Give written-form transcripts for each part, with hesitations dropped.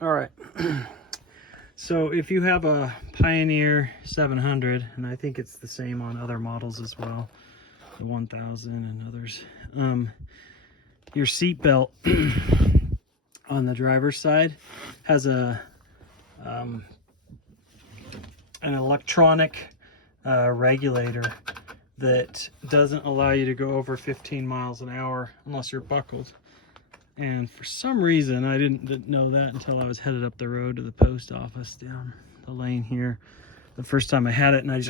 All right. So if you have a Pioneer 700, and I think it's the same on other models as well, the 1000 and others, your seat belt on the driver's side has an electronic regulator that doesn't allow you to go over 15 miles an hour unless you're buckled. And for some reason, I didn't know that until I was headed up the road to the post office down the lane here. The first time I had it, and I'm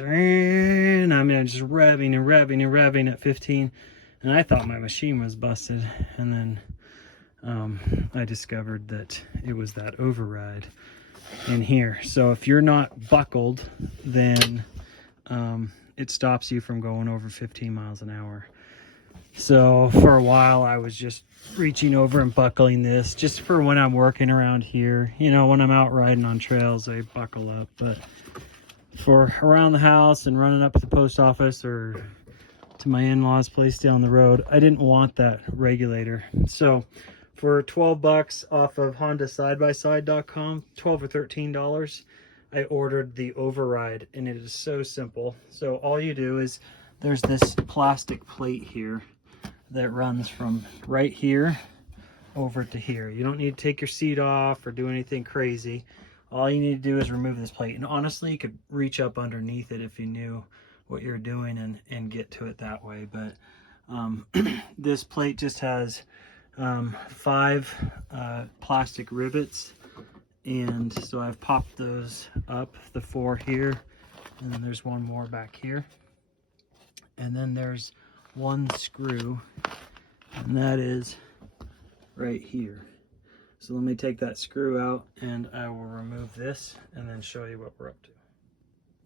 just revving and revving and revving at 15, and I thought my machine was busted. And then I discovered that it was that override in here. So if you're not buckled, then it stops you from going over 15 miles an hour. So for a while I was just reaching over and buckling this just for when I'm working around here. You know, when I'm out riding on trails, I buckle up. But for around the house and running up to the post office or to my in-laws' place down the road, I didn't want that regulator. So for 12 bucks off of HondaSideBySide.com, 12 or $13, I ordered the override, and it is so simple. So all you do is there's this plastic plate here that runs from right here over to here. You don't need to take your seat off or do anything crazy. All you need to do is remove this plate. And honestly, you could reach up underneath it if you knew what you're doing and get to it that way. But this plate just has 5 plastic rivets. And so I've popped those up, the 4 here, and then there's one more back here. And then there's one screw, and that is right here. So let me take that screw out and I will remove this and then show you what we're up to.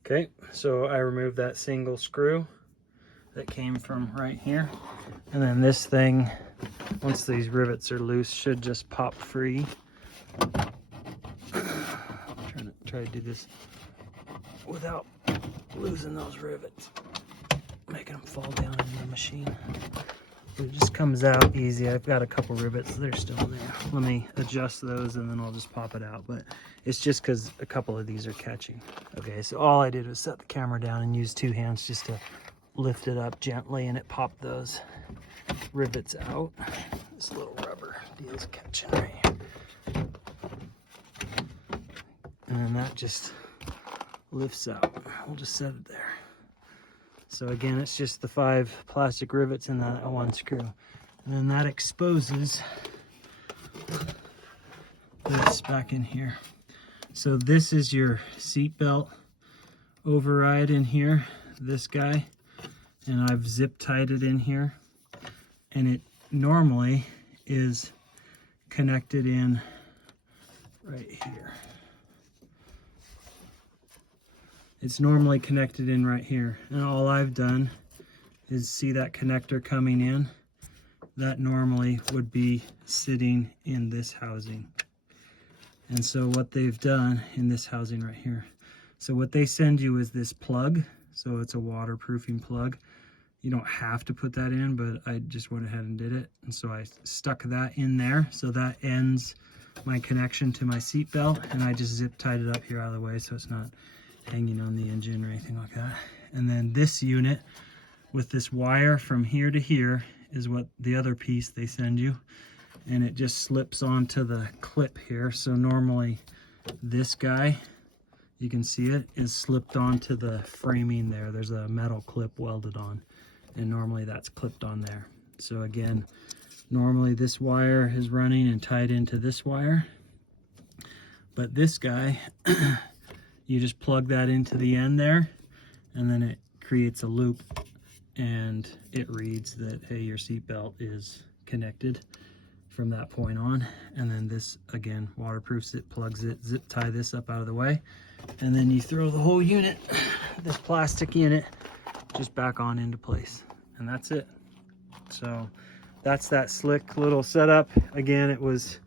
Okay, so I removed that single screw that came from right here. And then this thing, once these rivets are loose, should just pop free. I'm trying to do this without losing those rivets, making them fall down into the machine. It just comes out easy. I've got a couple rivets that are still in there. Let me adjust those and then I'll just pop it out. But it's just because a couple of these are catching. Okay, so all I did was set the camera down and use 2 hands just to lift it up gently, and it popped those rivets out. This little rubber deal's catching right here. And then that just lifts out. We'll just set it there. So again, it's just the 5 plastic rivets and that 1 screw. And then that exposes this back in here. So this is your seatbelt override in here, this guy. And I've zip tied it in here. And it normally is connected in right here. It's normally connected in right here, and all I've done is see that connector coming in. That normally would be sitting in this housing. And so what they've done in this housing right here, so what they send you is this plug. So it's a waterproofing plug. You don't have to put that in, but I just went ahead and did it. And so I stuck that in there. So that ends my connection to my seat belt, and I just zip tied it up here out of the way so it's not hanging on the engine or anything like that. And then this unit with this wire from here to here is what the other piece they send you, and it just slips onto the clip here. So normally this guy, you can see it, is slipped onto the framing there. There's a metal clip welded on, and normally that's clipped on there. So again, normally this wire is running and tied into this wire, but this guy you just plug that into the end there, and then it creates a loop, and it reads that, hey, your seatbelt is connected from that point on. And then this, again, waterproofs it, plugs it, zip tie this up out of the way, and then you throw the whole unit, this plastic unit, just back on into place. And that's it. So that's that slick little setup. Again, it was,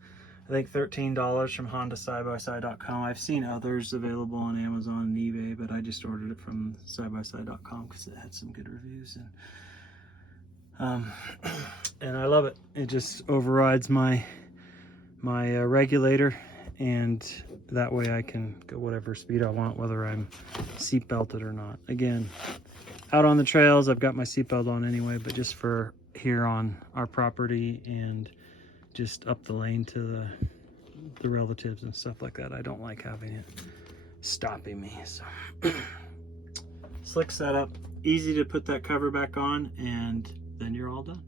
I think, $13 from HondaSideBySide.com. I've seen others available on Amazon and eBay, but I just ordered it from SideBySide.com because it had some good reviews. And I love it. It just overrides my regulator, and that way I can go whatever speed I want, whether I'm seat belted or not. Again, out on the trails, I've got my seatbelt on anyway, but just for here on our property and just up the lane to the relatives and stuff like that, I don't like having it stopping me. So slick setup, easy to put that cover back on, and then you're all done.